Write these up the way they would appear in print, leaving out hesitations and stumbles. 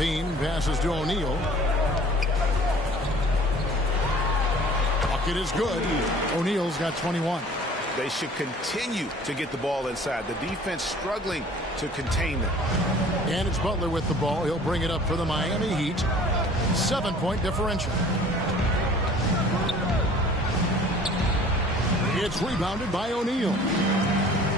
Bean passes to O'Neal. Bucket is good. O'Neal's got 21. They should continue to get the ball inside. The defense struggling to contain them. And it's Butler with the ball. He'll bring it up for the Miami Heat. 7-point differential. It's rebounded by O'Neal.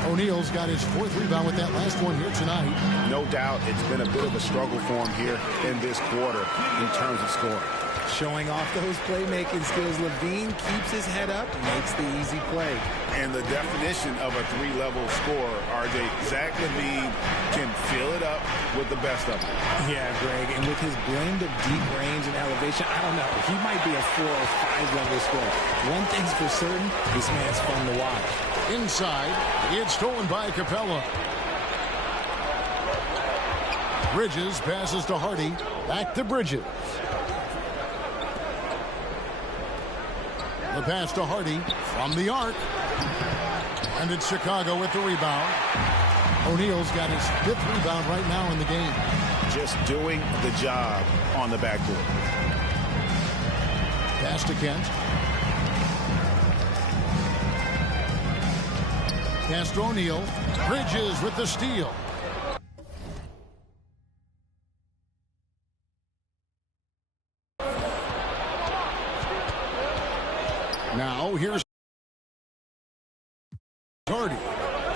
O'Neal's got his 4th rebound with that last one here tonight. No doubt it's been a bit of a struggle for him here in this quarter in terms of scoring. Showing off those playmaking skills, LaVine keeps his head up, makes the easy play. And the definition of a 3-level scorer, RJ, Zach LaVine can fill it up with the best of them. Yeah, Greg, and with his blend of deep range and elevation, I don't know, he might be a 4 or 5 level scorer. One thing's for certain, this man's fun to watch. Inside, it's stolen by Capella. Bridges passes to Hardy. Back to Bridges. The pass to Hardy from the arc. And it's Chicago with the rebound. O'Neal's got his 5th rebound right now in the game. Just doing the job on the backboard. Pass to Kent. Pass to O'Neal. Bridges with the steal. Now here's Hardy.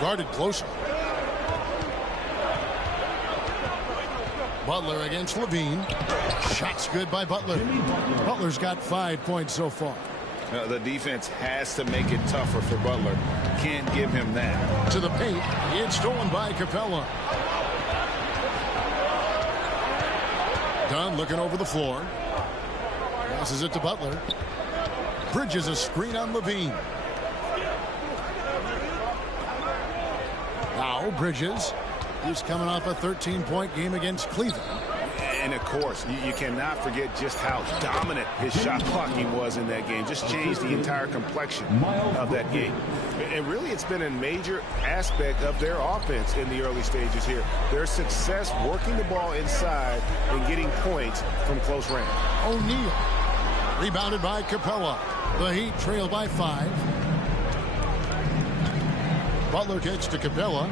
Guarded closer. Butler against LaVine. Shots good by Butler. Butler's got 5 points so far. The defense has to make it tougher for Butler. Can't give him that. To the paint. It's stolen by Capella. Dunn looking over the floor. Passes it to Butler. Bridges a screen on LaVine. Now Bridges. He's coming off a 13-point game against Cleveland. And, of course, you cannot forget just how dominant his shot blocking was in that game. Just changed the entire complexion of that game. And really, it's been a major aspect of their offense in the early stages here. Their success working the ball inside and getting points from close range. O'Neal. Rebounded by Capella. The Heat trail by 5. Butler kicks to Capella.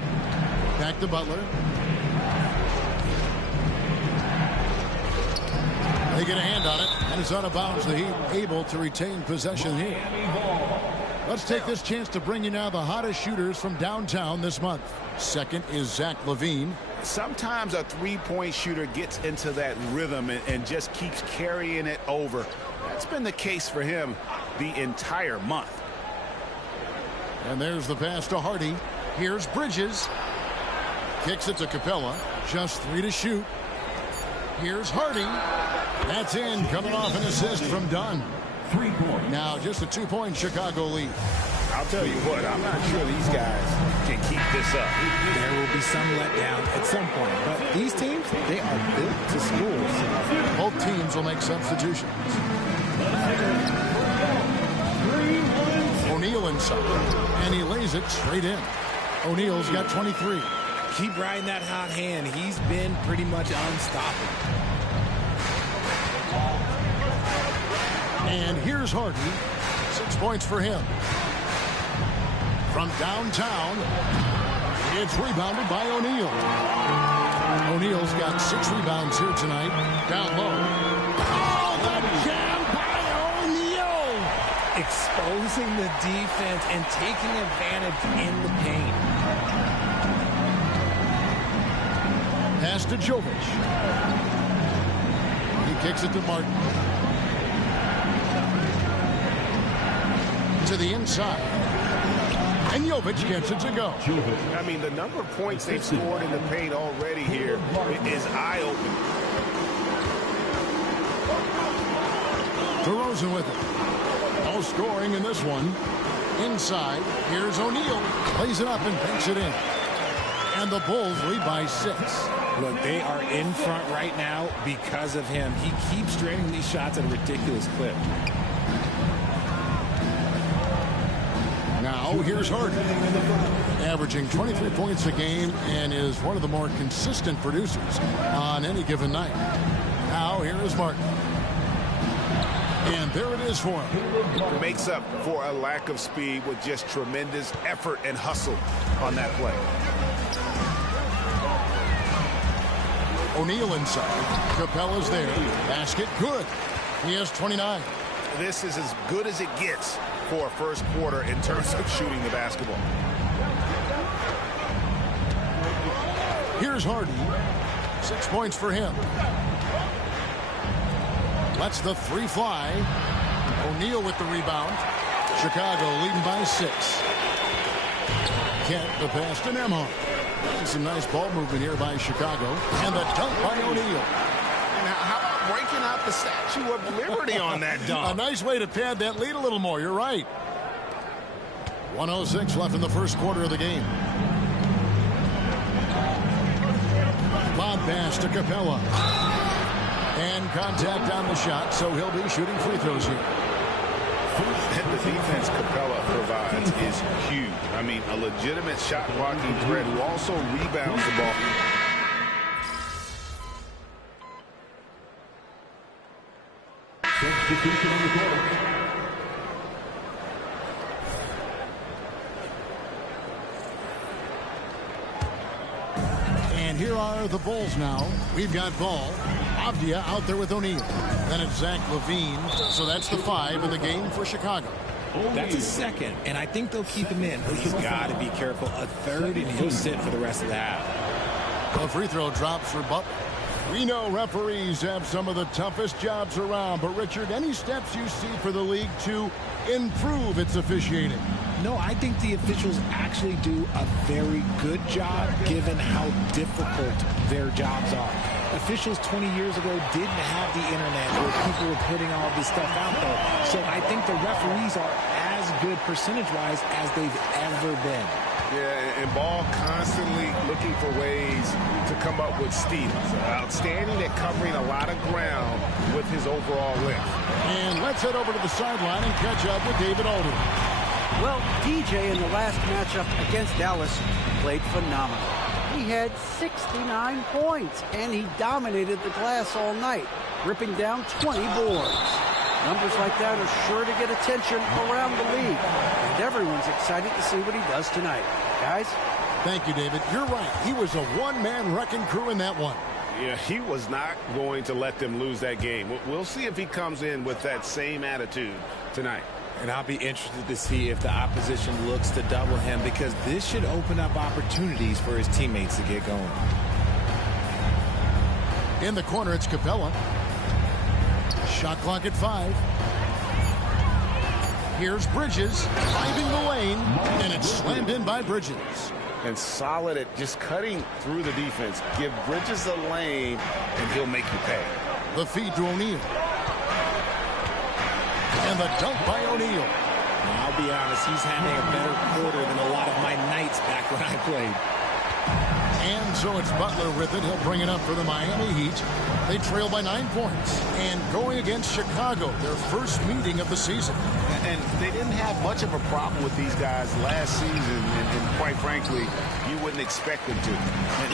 Back to Butler. They get a hand on it, and it's out of bounds. The Heat able to retain possession here. Let's take this chance to bring you now the hottest shooters from downtown this month. Second is Zach LaVine. Sometimes a three-point shooter gets into that rhythm and just keeps carrying it over. That's been the case for him the entire month. And there's the pass to Hardy. Here's Bridges. Kicks it to Capella. Just 3 to shoot. Here's Hardy. That's in, coming off an assist from Dunn. 3 points. Now just a 2-point Chicago lead. I'll tell you what, I'm not sure these guys can keep this up. There will be some letdown at some point, but these teams, they are built to score. So both teams will make substitutions. O'Neal inside, and he lays it straight in. O'Neal's got 23. Keep riding that hot hand. He's been pretty much unstoppable. And here's Hardy. 6 points for him. From downtown, it's rebounded by O'Neal. O'Neal's got 6 rebounds here tonight. Down low. Oh, the jam by O'Neal! Exposing the defense and taking advantage in the paint. Pass to Jovic. He kicks it to Martin. To the inside. And Jovic gets it to go. I mean, the number of points they've scored in the paint already here is eye-opening. DeRozan with it. No scoring in this one. Inside, here's O'Neal. Plays it up and banks it in. And the Bulls lead by 6. Look, they are in front right now because of him. He keeps draining these shots at a ridiculous clip. Now, here's Harden. Average averaging 23 points a game and is one of the more consistent producers on any given night. Now here is Martin. And there it is for him. It makes up for a lack of speed with just tremendous effort and hustle on that play. O'Neal inside. Capella's there. Basket good. He has 29. This is as good as it gets for a first quarter in terms of shooting the basketball. Here's Harden. 6 points for him. Lets the three fly. O'Neal with the rebound. Chicago leading by 6. Kent the pass to Nembhard. Some nice ball movement here by Chicago. And the dunk by O'Neal. And how about breaking out the Statue of Liberty on that dunk? A nice way to pad that lead a little more. You're right. 1:06 left in the first quarter of the game. Lob pass to Capella. And contact on the shot, so he'll be shooting free throws here. And the defense Capella provides is huge. I mean, a legitimate shot blocking threat who also rebounds the ball. Substitution on the court. And here are the Bulls now. We've got Ball. Avdia out there with O'Neal. Then it's Zach LaVine. So that's the 5 in the game for Chicago. That's a second, and I think they'll keep him in. But he's got to be careful. A third, and he'll sit for the rest of the half. A free throw drops for Butler. We know referees have some of the toughest jobs around, but Richard, any steps you see for the league to improve its officiating? No, I think the officials actually do a very good job given how difficult their jobs are. Officials 20 years ago didn't have the internet where people were putting all this stuff out there. So I think the referees are as good percentage-wise as they've ever been. Yeah, and Ball constantly looking for ways to come up with steals. Outstanding at covering a lot of ground with his overall length. And let's head over to the sideline and catch up with David Alden. Well, DJ in the last matchup against Dallas played phenomenal. He had 69 points, and he dominated the glass all night, ripping down 20 boards. Numbers like that are sure to get attention around the league, and everyone's excited to see what he does tonight. Guys? Thank you, David. You're right. He was a one-man wrecking crew in that one. Yeah, he was not going to let them lose that game. We'll see if he comes in with that same attitude tonight. And I'll be interested to see if the opposition looks to double him, because this should open up opportunities for his teammates to get going. In the corner, it's Capella. Shot clock at 5. Here's Bridges driving the lane, and it's slammed in by Bridges. And solid at just cutting through the defense. Give Bridges a lane, and he'll make you pay. The feed to O'Neal. And the dunk by O'Neal. I'll be honest, he's having a better quarter than a lot of my nights back when I played. And so it's Butler with it. He'll bring it up for the Miami Heat. They trail by 9 points. And going against Chicago, their first meeting of the season. And they didn't have much of a problem with these guys last season. And quite frankly, you wouldn't expect them to.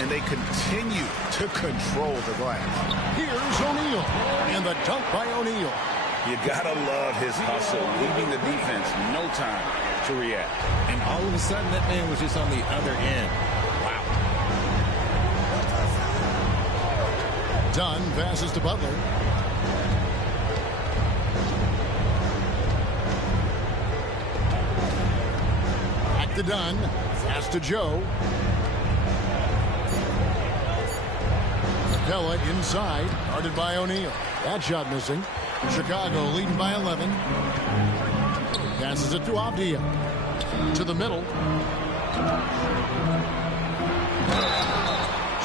And they continue to control the glass. Here's O'Neal. And the dunk by O'Neal. You gotta love his hustle, leaving the defense no time to react. And all of a sudden, that man was just on the other end. Wow. Dunn passes to Butler. Back to Dunn. Pass to Joe. Capella inside, guarded by O'Neal. That shot missing. Chicago leading by 11. Passes it to Avdia. To the middle.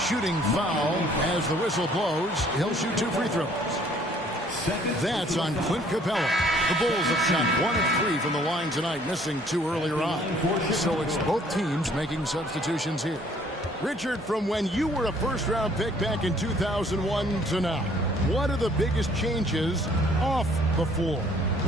Shooting foul as the whistle blows. He'll shoot 2 free throws. That's on Clint Capella. The Bulls have shot 1 of 3 from the line tonight, missing 2 earlier on. So it's both teams making substitutions here. Richard, from when you were a first-round pick back in 2001 to now, what are the biggest changes off the floor?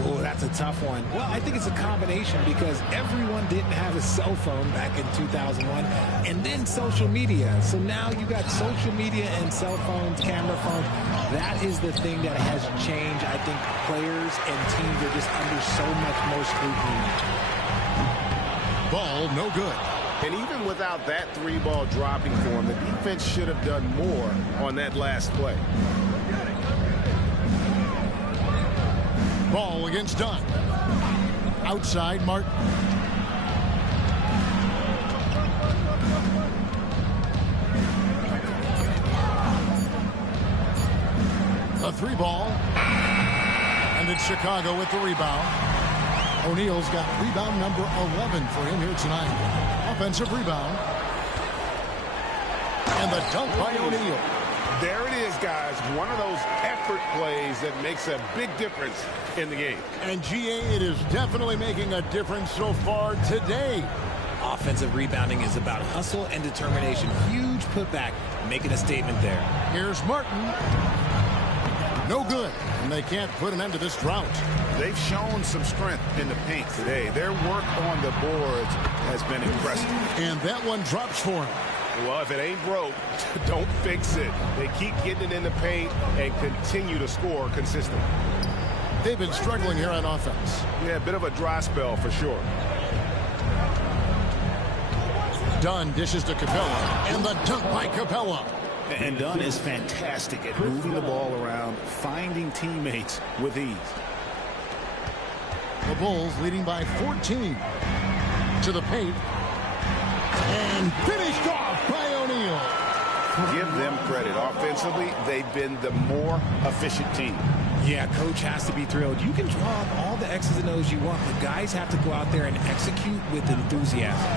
Oh, that's a tough one. Well, I think it's a combination because everyone didn't have a cell phone back in 2001 and then social media. So now you got social media and cell phones, camera phones. That is the thing that has changed. I think players and teams are just under so much more scrutiny. Ball no good. And even without that 3-ball dropping for him, the defense should have done more on that last play. Ball against Dunn. Outside Martin. A 3-ball. And it's Chicago with the rebound. O'Neal's got rebound number 11 for him here tonight. Offensive rebound. And the dunk by O'Neal. There it is, guys. One of those effort plays that makes a big difference in the game. And GA, it is definitely making a difference so far today. Offensive rebounding is about hustle and determination. Huge putback, making a statement there. Here's Martin. No good. And they can't put an end to this drought. They've shown some strength in the paint today. Their work on the boards has been impressive. And that one drops for him. Well, if it ain't broke, don't fix it. They keep getting it in the paint and continue to score consistently. They've been struggling here on offense. Yeah, a bit of a dry spell for sure. Dunn dishes to Capella, and the dunk by Capella. And Dunn is fantastic at moving the ball around, finding teammates with ease. The Bulls leading by 14 to the paint. And finished off by O'Neal. Give them credit. Offensively, they've been the more efficient team. Yeah, coach has to be thrilled. You can draw up all the X's and O's you want, but guys have to go out there and execute with enthusiasm.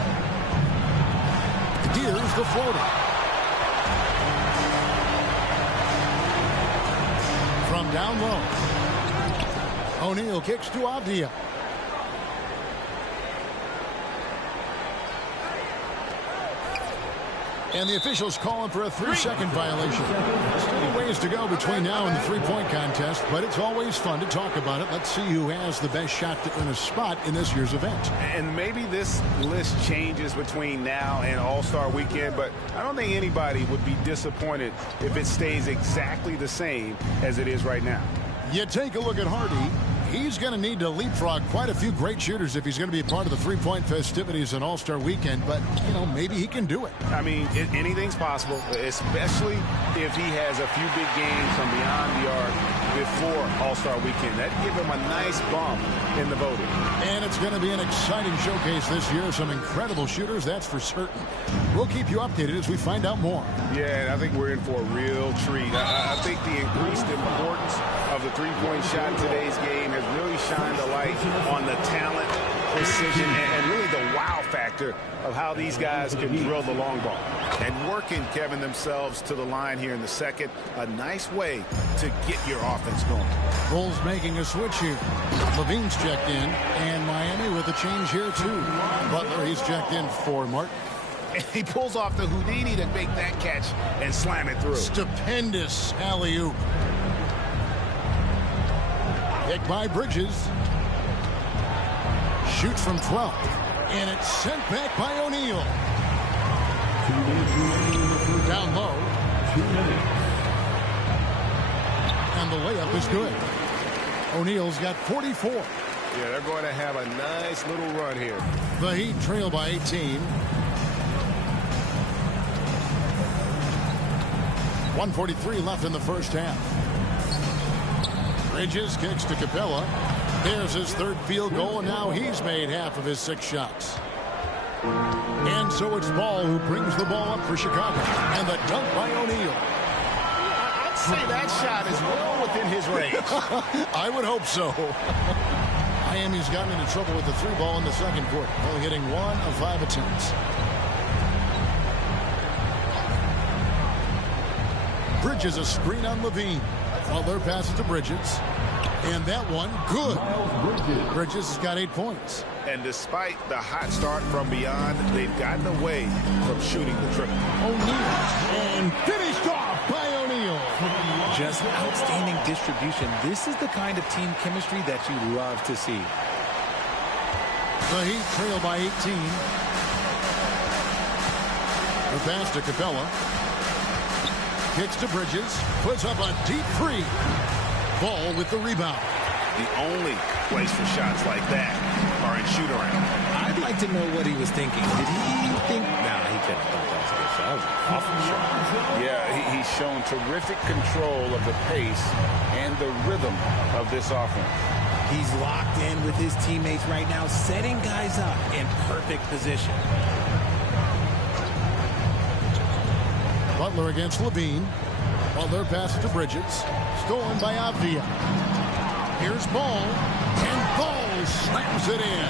Here's the floater. From down low. O'Neal kicks to Avdia. And the officials calling for a 3-second violation. Still ways to go between now and the three-point contest, but it's always fun to talk about it. Let's see who has the best shot to earn a spot in this year's event. And maybe this list changes between now and All-Star Weekend, but I don't think anybody would be disappointed if it stays exactly the same as it is right now. You take a look at Hardy. He's going to need to leapfrog quite a few great shooters if he's going to be a part of the three-point festivities on All-Star Weekend. But, you know, maybe he can do it. I mean, anything's possible, especially if he has a few big games from beyond the arc before All-Star Weekend. That'd give him a nice bump in the voting. And it's going to be an exciting showcase this year. Some incredible shooters, that's for certain. We'll keep you updated as we find out more. Yeah, and I think we're in for a real treat. I think the increased importance of the three-point shot in today's game has really shined a light on the talent, precision, and really the wow factor of how these guys can drill the long ball. And working, Kevin, themselves to the line here in the second. A nice way to get your offense going. Bulls making a switch here. Levine's checked in, and Miami with a change here, too. Butler, he's checked in for Martin. And he pulls off the Houdini to make that catch and slam it through. Stupendous alley-oop. Kick by Bridges. Shoots from 12. And it's sent back by O'Neal. Down low. And the layup is good. O'Neal's got 44. Yeah, they're going to have a nice little run here. The Heat trail by 18. 1:43 left in the first half. Bridges kicks to Capella. There's his third field goal, and now he's made half of his 6 shots. And so it's Ball who brings the ball up for Chicago. And the dunk by O'Neal. I'd say that shot is well within his range. I would hope so. Miami's gotten into trouble with the 3-ball in the second quarter, only hitting 1 of 5 attempts. Bridges a screen on Levine. Butler passes to Bridges. And that one, good. Bridges has got 8 points. And despite the hot start from beyond, they've gotten away from shooting the triple. O'Neal. And finished off by O'Neal. just outstanding distribution. This is the kind of team chemistry that you love to see. The Heat trail by 18. The pass to Capella. Kicks to Bridges. Puts up a deep three. Ball with the rebound. The only place for shots like that are in shoot-around. I'd like to know what he was thinking. Did he think... No, he couldn't have thought that was a good shot. That was an awful shot. Yeah, he's shown terrific control of the pace and the rhythm of this offense. He's locked in with his teammates right now, setting guys up in perfect position. Butler against Levine. Butler passes to Bridges. Stolen by Avdia. Here's Ball. And Ball slams it in.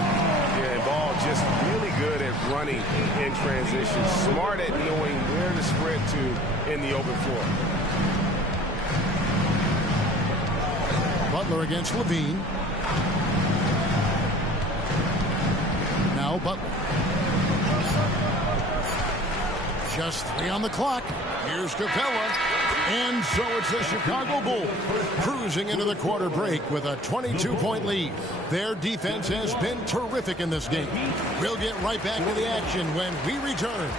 Yeah, Ball just really good at running in transition. Smart at knowing where to spread to in the open floor. Butler against Levine. Now Butler. Just 3 on the clock. Here's Capella. And so it's the Chicago Bulls cruising into the quarter break with a 22-point lead. Their defense has been terrific in this game. We'll get right back to the action when we return.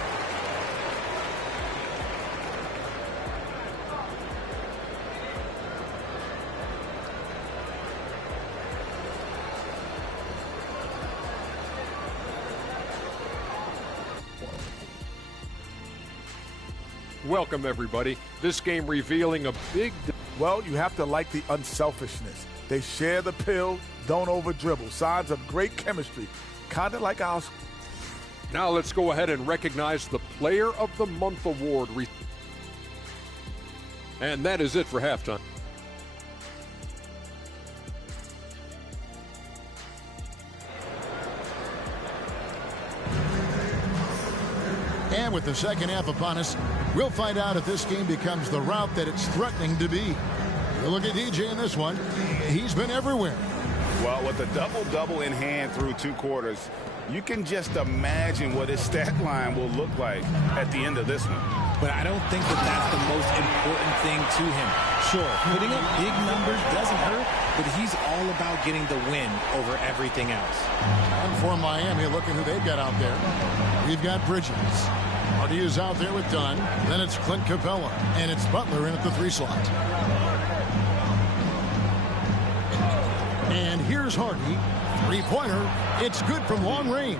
Welcome, everybody. This game revealing a big... Well, you have to like the unselfishness. They share the pill, don't over-dribble. Signs of great chemistry, kind of like ours. Now let's go ahead and recognize the Player of the Month award. And that is it for halftime. And with the second half upon us, we'll find out if this game becomes the route that it's threatening to be. You look at DJ in this one. He's been everywhere. Well, with a double-double in hand through 2 quarters, you can just imagine what his stat line will look like at the end of this one. But I don't think that that's the most important thing to him. Sure, putting up big numbers doesn't hurt, but he's all about getting the win over everything else. And for Miami, look at who they've got out there. We've got Bridges. Hardy is out there with Dunn. Then it's Clint Capella. And it's Butler in at the 3 slot. And here's Hardy. 3-pointer. It's good from long range.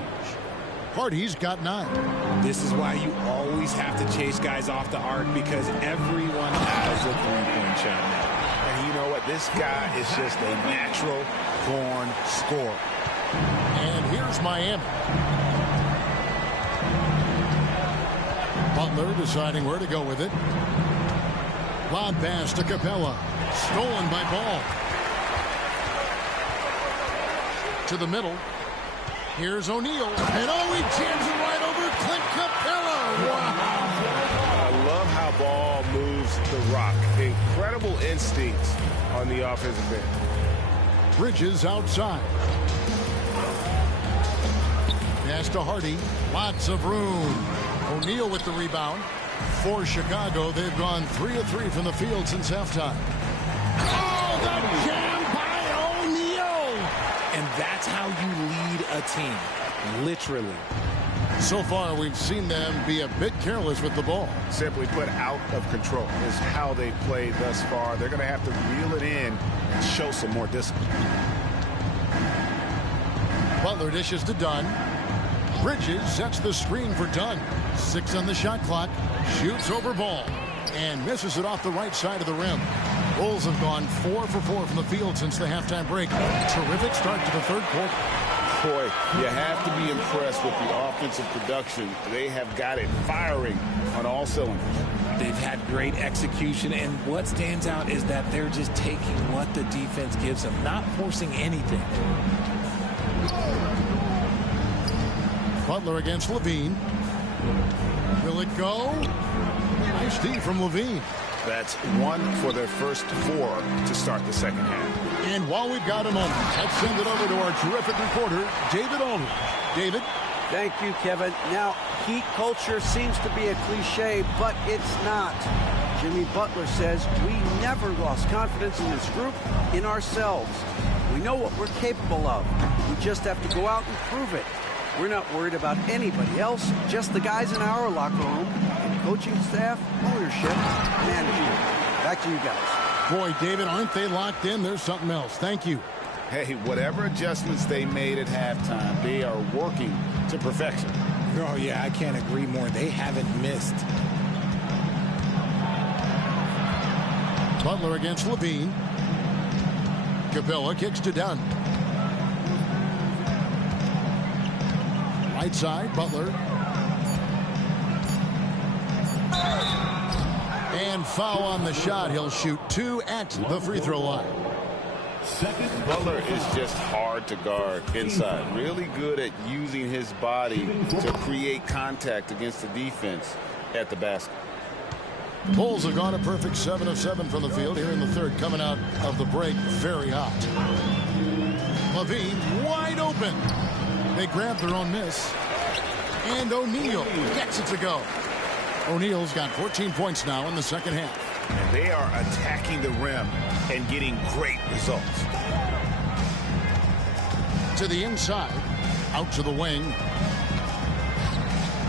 Hardy's got 9. This is why you always have to chase guys off the arc, because everyone has a 3-point shot now. And you know what? This guy is just a natural-born scorer. And here's Miami. Butler deciding where to go with it. Lob pass to Capella. Stolen by Ball. To the middle. Here's O'Neal. And he jams it right over Clint Capella. Wow. I love how Ball moves the rock. Incredible instincts on the offensive end. Bridges outside. Pass to Hardy. Lots of room. O'Neal with the rebound. For Chicago, they've gone 3 of 3 from the field since halftime. Oh, the jam by O'Neal! And that's how you lead a team, literally. So far, we've seen them be a bit careless with the ball. Simply put, out of control is how they played thus far. They're going to have to reel it in and show some more discipline. Butler dishes to Dunn. Bridges sets the screen for Dunn. 6 on the shot clock. Shoots over Ball. And misses it off the right side of the rim. Bulls have gone 4 for 4 from the field since the halftime break. Terrific start to the 3rd quarter. Boy, you have to be impressed with the offensive production. They have got it firing on all cylinders. They've had great execution, and what stands out is that they're just taking what the defense gives them, not forcing anything. Butler against Levine. Will it go? Nice D from Levine. That's 1 for their first 4 to start the second half. And while we've got a moment, let's send it over to our terrific reporter, David Aldridge. David? Thank you, Kevin. Now, Heat culture seems to be a cliche, but it's not. Jimmy Butler says, "We never lost confidence in this group, in ourselves. We know what we're capable of. We just have to go out and prove it. We're not worried about anybody else, just the guys in our locker room, and coaching staff, ownership, management." Back to you guys. Boy, David, aren't they locked in? There's something else. Thank you. Hey, whatever adjustments they made at halftime, they are working to perfection. Oh, yeah, I can't agree more. They haven't missed. Butler against Levine. Capella kicks to Dunn. Right side, Butler. And foul on the shot. He'll shoot 2 at the free throw line. Butler is just hard to guard inside. Really good at using his body to create contact against the defense at the basket. Bulls have gone a perfect 7 of 7 from the field here in the third, coming out of the break very hot. Levine wide open. They grab their own miss. And O'Neal gets it to go. O'Neal's got 14 points now in the second half. And they are attacking the rim and getting great results. To the inside, out to the wing.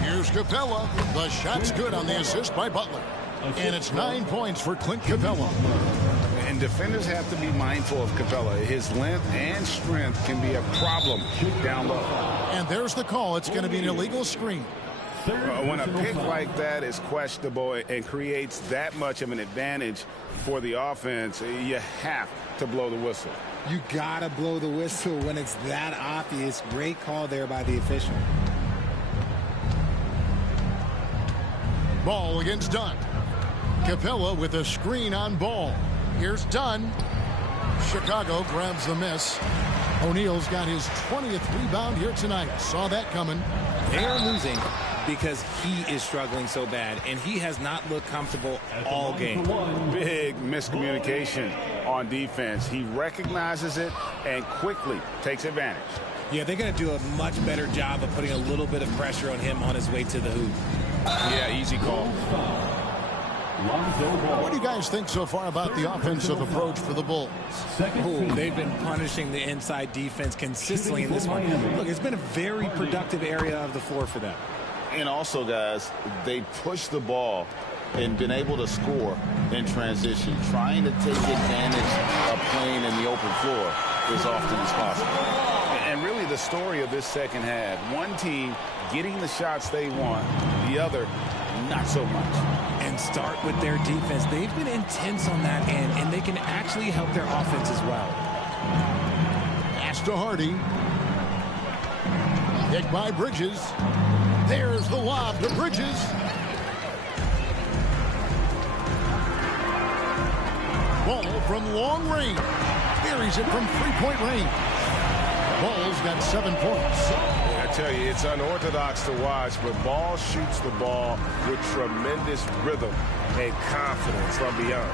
Here's Capella. The shot's good on the assist by Butler. And it's 9 points for Clint Capella. And defenders have to be mindful of Capella. His length and strength can be a problem down low. And there's the call. It's going to be an illegal screen. When a pick like that is questionable and creates that much of an advantage for the offense, you have to blow the whistle. You gotta blow the whistle when it's that obvious. Great call there by the official. Ball against Dunn. Capella with a screen on Ball. Here's Dunn. Chicago grabs the miss. O'Neal's got his 20th rebound here tonight. Saw that coming. They are losing because he is struggling so bad, and he has not looked comfortable all game. Big miscommunication on defense. He recognizes it and quickly takes advantage. Yeah, they're going to do a much better job of putting a little bit of pressure on him on his way to the hoop. Yeah, easy call. What do you guys think so far about the offensive approach for the Bulls? Ooh, they've been punishing the inside defense consistently in this one. Look, it's been a very productive area of the floor for them. And also, guys, they push the ball and been able to score in transition, trying to take advantage of playing in the open floor as often as possible. And really the story of this second half, one team getting the shots they want, the other not so much. And start with their defense. They've been intense on that end, and they can actually help their offense as well. Pass to Hardy. Kick by Bridges. There's the lob to Bridges. Ball from long range. Buries it from three-point range. Ball's got 7 points. I tell you, it's unorthodox to watch, but Ball shoots the ball with tremendous rhythm and confidence from beyond.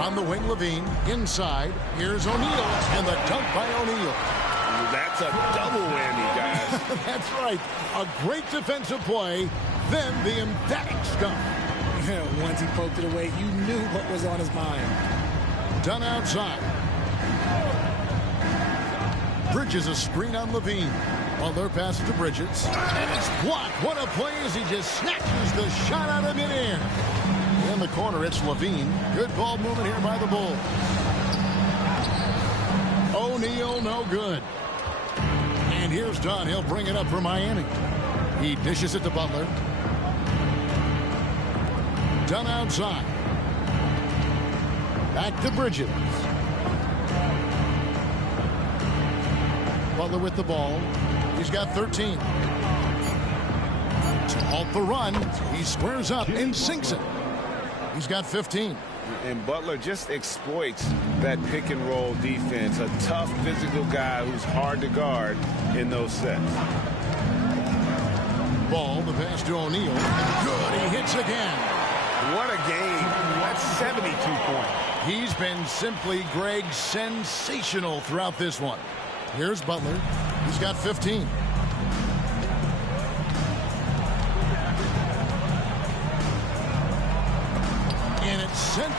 On the wing, Levine. Inside, here's O'Neal. And the dunk by O'Neal. That's a double whammy, guys. That's right. A great defensive play, then the emphatic scuff. Once he poked it away, you knew what was on his mind. Done outside. Bridges a screen on Levine. Butler passes to Bridges. And it's blocked. What a play as he just snatches the shot out of midair. In the corner, it's Levine. Good ball movement here by the Bulls. O'Neal, no good. And here's Dunn. He'll bring it up for Miami. He dishes it to Butler. Dunn outside. Back to Bridges. Butler with the ball. He's got 13. To halt the run, he squares up and sinks it. He's got 15. And Butler just exploits that pick and roll defense. A tough physical guy who's hard to guard in those sets. Ball, the pass to O'Neal. Good, he hits again. What a game. That's 72 points. He's been simply, Greg, sensational throughout this one. Here's Butler. He's got 15.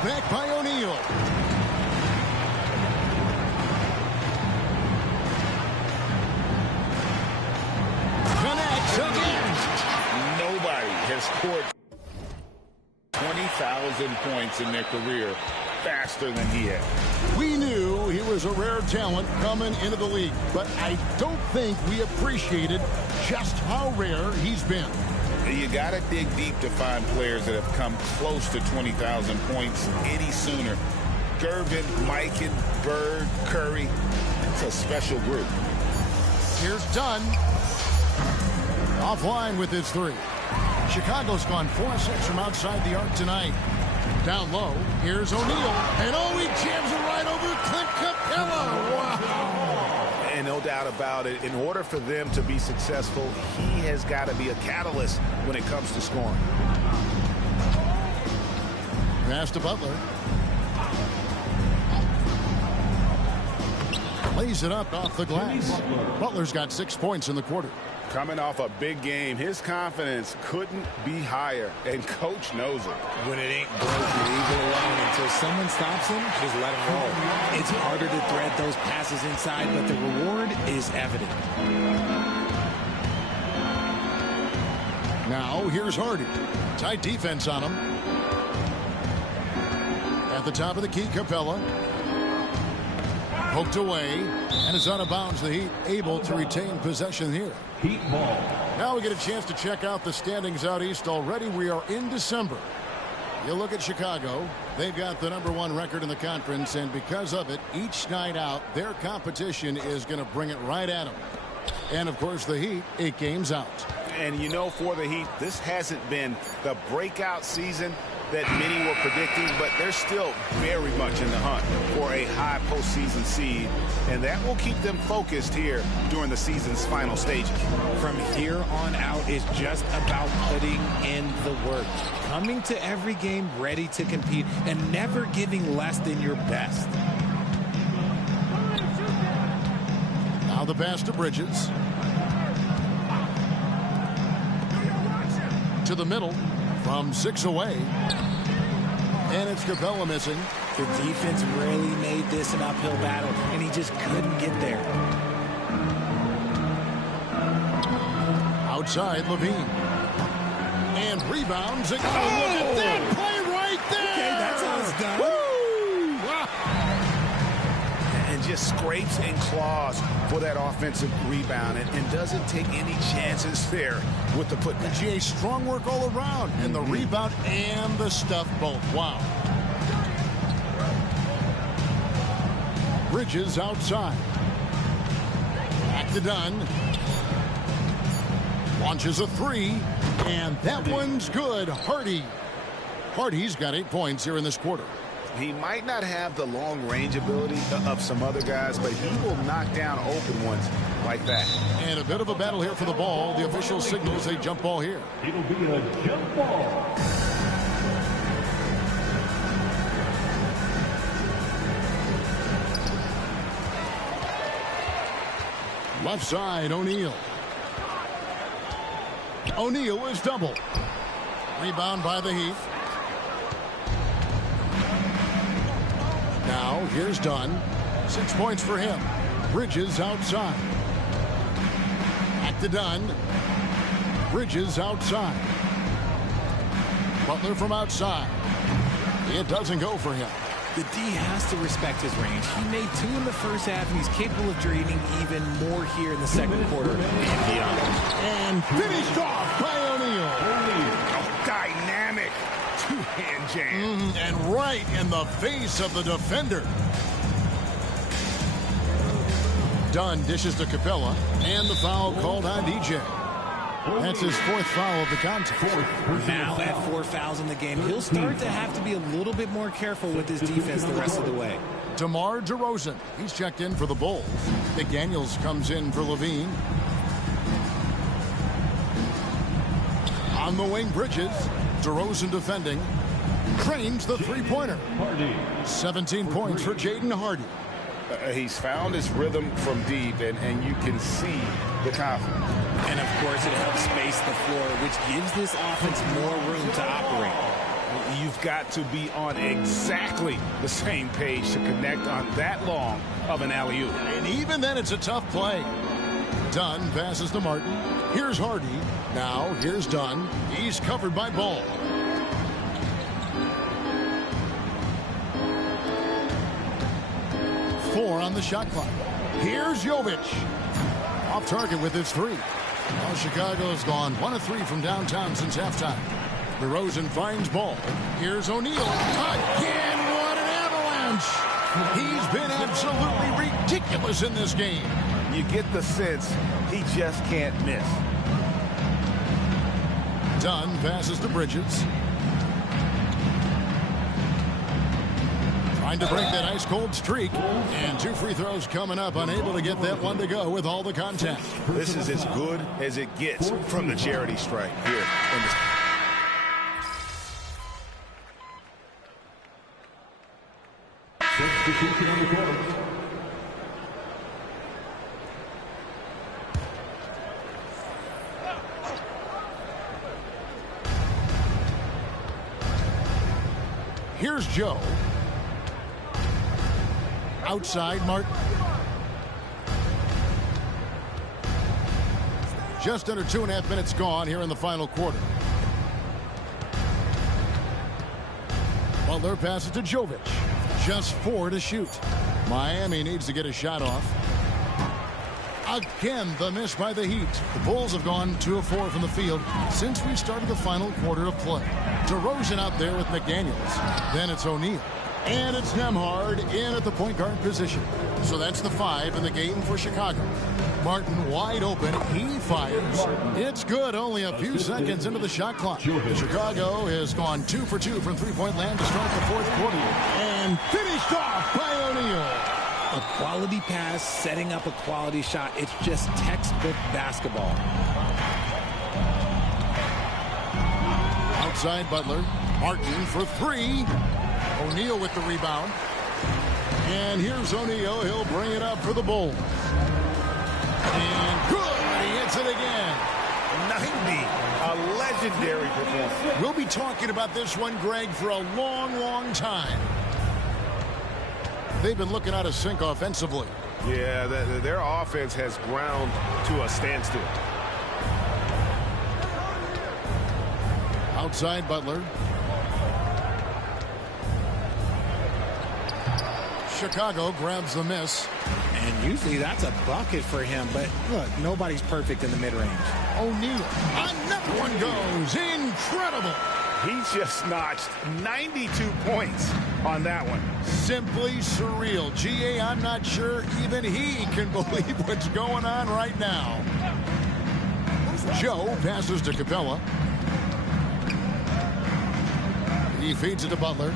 back by O'Neal. Connects again. Nobody has scored 20,000 points in their career faster than he has. We knew he was a rare talent coming into the league, but I don't think we appreciated just how rare he's been. You got to dig deep to find players that have come close to 20,000 points any sooner. Gervin, Mikan, Bird, Curry. It's a special group. Here's Dunn. Offline with his three. Chicago's gone 4-6 from outside the arc tonight. Down low, here's O'Neal. And he jams it right over Clint Capella. Wow. And no doubt about it, in order for them to be successful, he has got to be a catalyst when it comes to scoring. Pass to Butler. Lays it up off the glass. Butler's got 6 points in the quarter. Coming off a big game, his confidence couldn't be higher, and Coach knows it. When it ain't broke, you leave it alone until someone stops him. Just let him roll. It's harder to thread those passes inside, but the reward is evident. Now here's Hardy. Tight defense on him. At the top of the key, Capella. Poked away, and is out of bounds. The Heat able to retain possession here. Heat ball. Now we get a chance to check out the standings out east already. We are in December. You look at Chicago. They've got the #1 record in the conference, and because of it, each night out, their competition is going to bring it right at them. And, of course, the Heat, 8 games out. And, you know, for the Heat, this hasn't been the breakout season that many were predicting, but they're still very much in the hunt for a high postseason seed, and that will keep them focused here during the season's final stages. From here on out is just about putting in the work. Coming to every game ready to compete and never giving less than your best. Now the pass to Bridges. To the middle from 6 away. And it's Capella missing. The defense really made this an uphill battle, and he just couldn't get there. Outside, Levine. And rebounds. And look at that play right there. Okay, that's how it's done. Woo! Wow. And just scrapes and claws for that offensive rebound, and doesn't take any chances there with the putback. GA, strong work all around, and the rebound and the stuff both. Wow. Bridges outside. Back to Dunn. Launches a three, and that one's good. Hardy's got 8 points here in this quarter. He might not have the long-range ability of some other guys, but he will knock down open ones like that. And a bit of a battle here for the ball. The official signals a jump ball here. It'll be a jump ball. Left side, O'Neal. O'Neal is double. Rebound by the Heat. Now, here's Dunn. 6 points for him. Bridges outside. Back to Dunn. Bridges outside. Butler from outside. It doesn't go for him. The D has to respect his range. He made 2 in the first half, and he's capable of draining even more here in the second quarter and beyond. And finished off by O'Neal. Dynamic two-hand jam. And right in the face of the defender. Dunn dishes to Capella, and the foul called on DJ. That's his 4th foul of the contest. Now at 4 fouls in the game, he'll start to have to be a little bit more careful with his defense the rest of the way. DeMar DeRozan, he's checked in for the Bulls. McDaniels comes in for Levine. On the wing, Bridges. DeRozan defending. Trains the three-pointer. 17 points for Jaden Hardy. He's found his rhythm from deep, and you can see the confidence. And, of course, it helps space the floor, which gives this offense more room to operate. You've got to be on exactly the same page to connect on that long of an alley-oop. And even then, it's a tough play. Dunn passes to Martin. Here's Hardy. Now, here's Dunn. He's covered by Ball. Four on the shot clock. Here's Jovic. Off target with his three. Now Chicago's gone 1 of 3 from downtown since halftime. DeRozan finds Ball. Here's O'Neal. Again, what an avalanche! He's been absolutely ridiculous in this game. You get the sense he just can't miss. Dunn passes to Bridges. Trying to break that ice-cold streak. And 2 free throws coming up. Unable to get that one to go with all the contact. This is as good as it gets from the charity stripe here in the... Substitution on the court. Here's Joe. Outside Martin. Just under 2.5 minutes gone here in the final quarter. Butler passes to Jovic. Just 4 to shoot. Miami needs to get a shot off. Again, the miss by the Heat. The Bulls have gone 2 of 4 from the field since we started the final quarter of play. DeRozan out there with McDaniels. Then it's O'Neal. And it's Nembhard in at the point guard position. So that's the 5 in the game for Chicago. Martin wide open. He fires. It's good. Only a few seconds into the shot clock. Chicago has gone 2 for 2 from three-point land to start the fourth quarter. And finished off by O'Neal. A quality pass, setting up a quality shot. It's just textbook basketball. Outside Butler. Martin for 3. O'Neal with the rebound. And here's O'Neal. He'll bring it up for the Bulls. And good. He hits it again. 90. A legendary performance. We'll be talking about this one, Greg, for a long, long time. They've been looking out of sync offensively. Yeah, their offense has ground to a standstill. Outside Butler. Chicago grabs the miss. And usually that's a bucket for him. But look, nobody's perfect in the mid-range. O'Neal. Another one goes. Incredible. He just notched 92 points on that one. Simply surreal. G.A., I'm not sure even he can believe what's going on right now. Joe passes to Capella. He feeds it to Butler.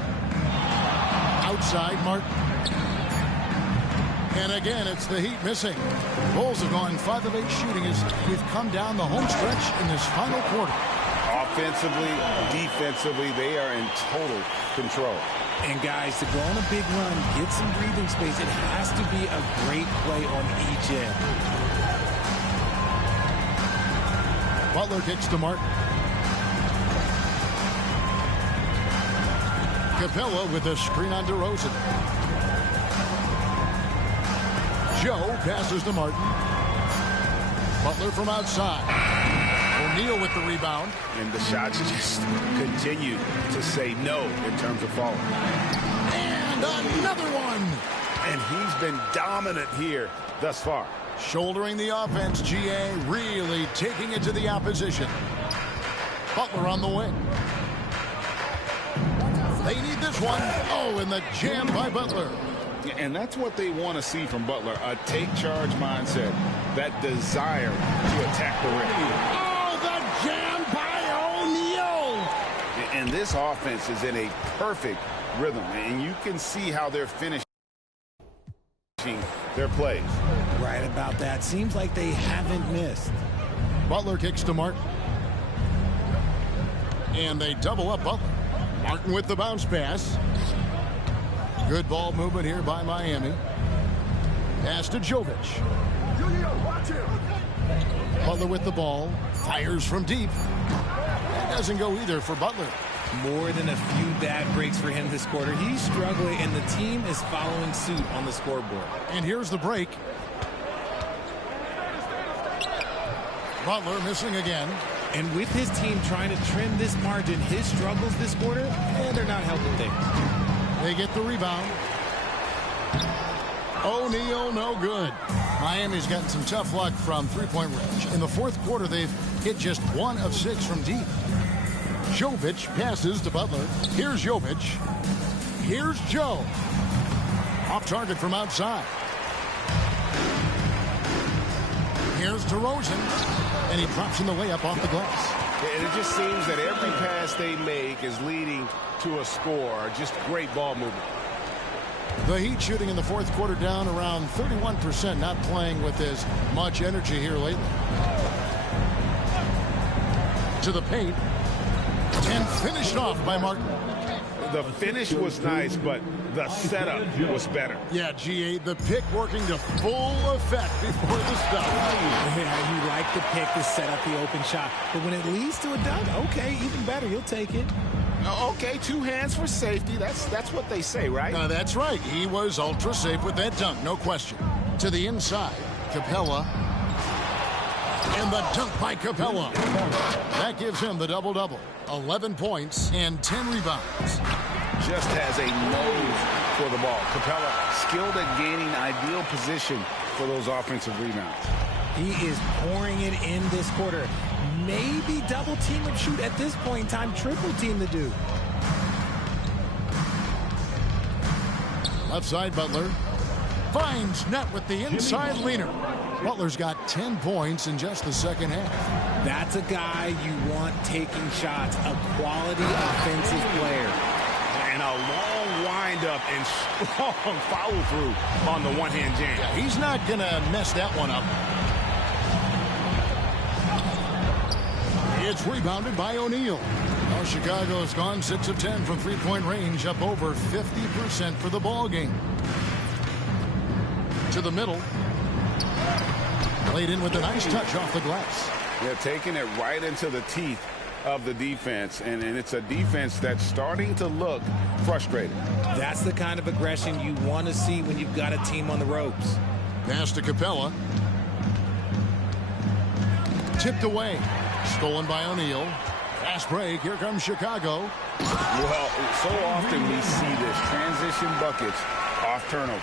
Outside Martin. And again, it's the Heat missing. Bulls have gone 5 of 8 shooting as we've come down the home stretch in this final quarter. Offensively, defensively, they are in total control. And guys, to go on a big run, get some breathing space, it has to be a great play on each end. Butler kicks to Martin. Capella with a screen on DeRozan. Joe passes to Martin. Butler from outside. O'Neal with the rebound. And the shots just continue to say no in terms of falling. And another one. And he's been dominant here thus far. Shouldering the offense, G.A. really taking it to the opposition. Butler on the wing. They need this one. Oh, and the jam by Butler. And that's what they want to see from Butler, a take-charge mindset, that desire to attack the rim. Oh, the jam by O'Neal. And this offense is in a perfect rhythm, and you can see how they're finishing their plays. Right about that. Seems like they haven't missed. Butler kicks to Martin. And they double up Butler. Martin with the bounce pass. Good ball movement here by Miami. Pass to Jovic. Butler with the ball. Fires from deep. That doesn't go either for Butler. More than a few bad breaks for him this quarter. He's struggling, and the team is following suit on the scoreboard. And here's the break. Butler missing again. And with his team trying to trim this margin, his struggles this quarter, they're not helping things. They get the rebound. O'Neal, no good. Miami's gotten some tough luck from three-point range. In the fourth quarter, they've hit just 1 of 6 from deep. Jovic passes to Butler. Here's Jovic. Here's Joe. Off target from outside. Here's DeRozan. And he drops in the layup off the glass. And it just seems that every pass they make is leading to a score. Just great ball movement. The Heat shooting in the fourth quarter down around 31%, not playing with as much energy here lately. To the paint. And finished off by Martin. The finish was nice, but the setup was better. Yeah, GA, the pick working to full effect before the stop. Yeah, you like the pick to set up the open shot. But when it leads to a dunk, okay, even better. You'll take it. Okay, 2 hands for safety. That's what they say, right? That's right. He was ultra safe with that dunk, no question. To the inside, Capella. And the dunk by Capella. That gives him the double-double. 11 points and 10 rebounds. Just has a nose for the ball. Capella skilled at gaining ideal position for those offensive rebounds. He is pouring it in this quarter. Maybe double team or shoot at this point in time, triple team the dude. Left side, Butler. Finds net with the inside leaner. Butler's got 10 points in just the second half. That's a guy you want taking shots, a quality offensive player. And a long windup and strong follow-through on the one-hand jam. Yeah, he's not going to mess that one up. It's rebounded by O'Neal. Well, Chicago's gone 6 of 10 from three-point range, up over 50% for the ball game. To the middle. Laid in with a nice touch off the glass. Yeah, taking it right into the teeth of the defense, and it's a defense that's starting to look frustrated. That's the kind of aggression you want to see when you've got a team on the ropes. Pass to Capella. Tipped away. Stolen by O'Neal. Fast break. Here comes Chicago. Well, so often we see this. Transition buckets off turnover.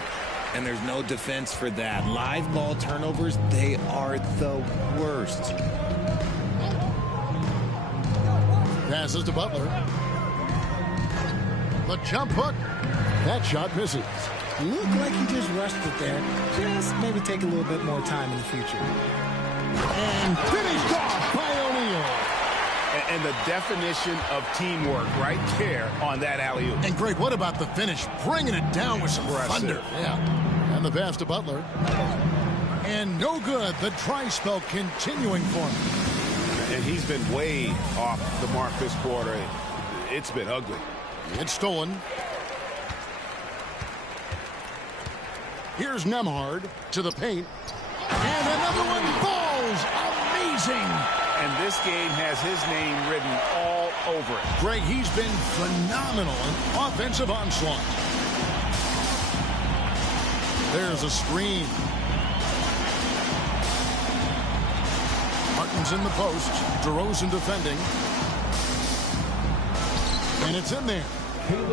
And there's no defense for that. Live ball turnovers, they are the worst. Passes to Butler. The jump hook. That shot misses. Looked like he just rushed it there. Just maybe take a little bit more time in the future. And finished off by O'Neal. And the definition of teamwork right there on that alley-oop. And Greg, what about the finish? Bringing it down with some thunder. Yeah. And the pass to Butler. And no good. The try spell continuing for him. And he's been way off the mark this quarter. It's been ugly. It's stolen. Here's Nembhard to the paint. And another one falls. Amazing. And this game has his name written all over it. Greg, he's been phenomenal in offensive onslaught. There's a screen. Martin's in the post. DeRozan defending. And it's in there.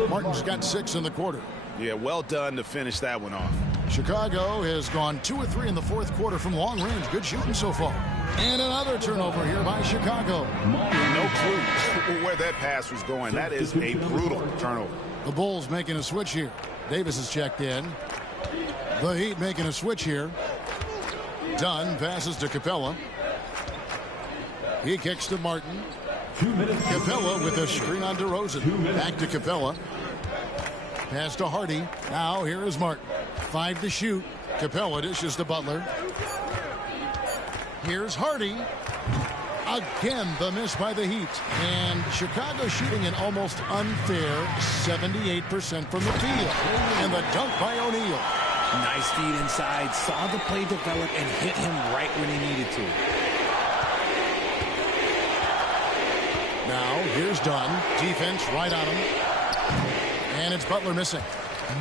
Martin's got 6 in the quarter. Yeah, well done to finish that one off. Chicago has gone 2 of 3 in the fourth quarter from long range. Good shooting so far. And another turnover here by Chicago. No clue where that pass was going. That is a brutal turnover. The Bulls making a switch here. Davis is checked in. The Heat making a switch here. Dunn passes to Capella. He kicks to Martin. Capella with a screen on DeRozan. Back to Capella. Pass to Hardy. Now here is Martin. 5 to shoot. Capella dishes to Butler. Here's Hardy. Again, the miss by the Heat. And Chicago shooting an almost unfair 78% from the field. And the dunk by O'Neal. Nice feed inside. Saw the play develop and hit him right when he needed to. Now, Here's Dunn. Defense right on him. And it's Butler missing.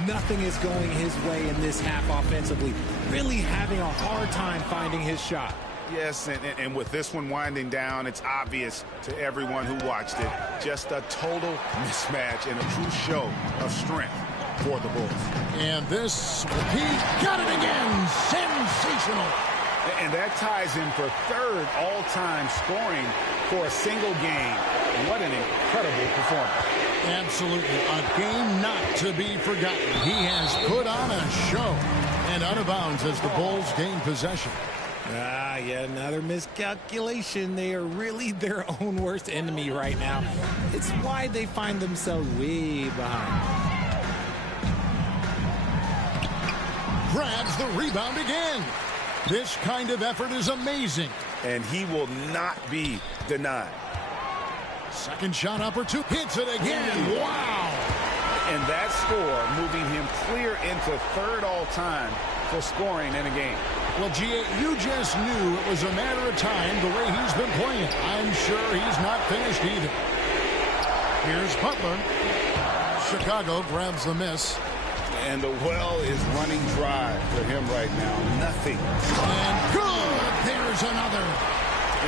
Nothing is going his way in this half offensively. Really having a hard time finding his shot. Yes, and with this one winding down, it's obvious to everyone who watched it. Just a total mismatch and a true show of strength for the Bulls. And this, he got it again. Sensational. And that ties him for third all-time scoring for a single game. What an incredible performance. Absolutely. A game not to be forgotten. He has put on a show. And out of bounds as the Bulls gain possession. Yet another miscalculation. They are really their own worst enemy right now. It's why they find themselves way behind. Grabs the rebound again. This kind of effort is amazing. And he will not be denied. Second shot opportunity. Hits it again. Wow. And that score moving him clear into third all-time for scoring in a game. Well, G.A., you just knew it was a matter of time the way he's been playing. I'm sure he's not finished either. Here's Butler. Chicago grabs the miss. And the well is running dry for him right now. Nothing. And good. There's another.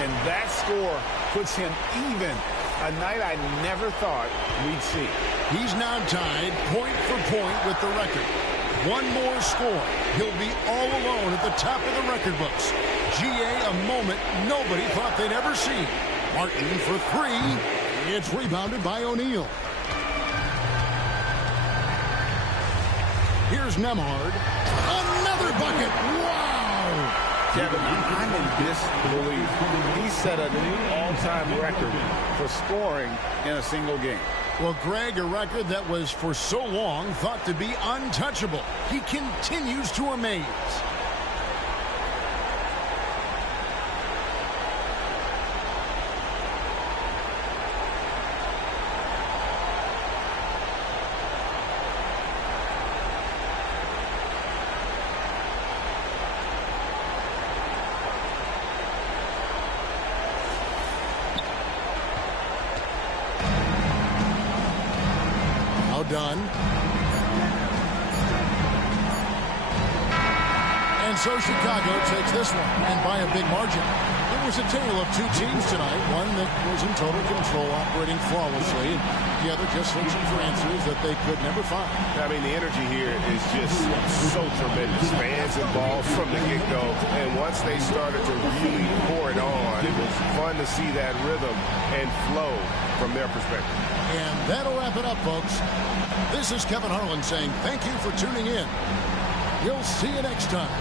And that score puts him even. A night I never thought we'd see. He's now tied point for point with the record. One more score. He'll be all alone at the top of the record books. G.A., a moment nobody thought they'd ever see. Martin for three. It's rebounded by O'Neal. Here's Nemhard. Another bucket. Wow. Kevin, I'm in disbelief. He set a new all-time record for scoring in a single game. Well, Greg, a record that was for so long thought to be untouchable. He continues to amaze. Done. And so Chicago takes this one, and by a big margin. It was a tale of two teams tonight, one that was in total control, operating flawlessly, and the other just searching for answers that they could never find. I mean, the energy here is just so tremendous. Fans involved from the get-go, and once they started to really pour it on, it was fun to see that rhythm and flow from their perspective. And that'll wrap it up, folks. This is Kevin Harlan saying thank you for tuning in. We'll see you next time.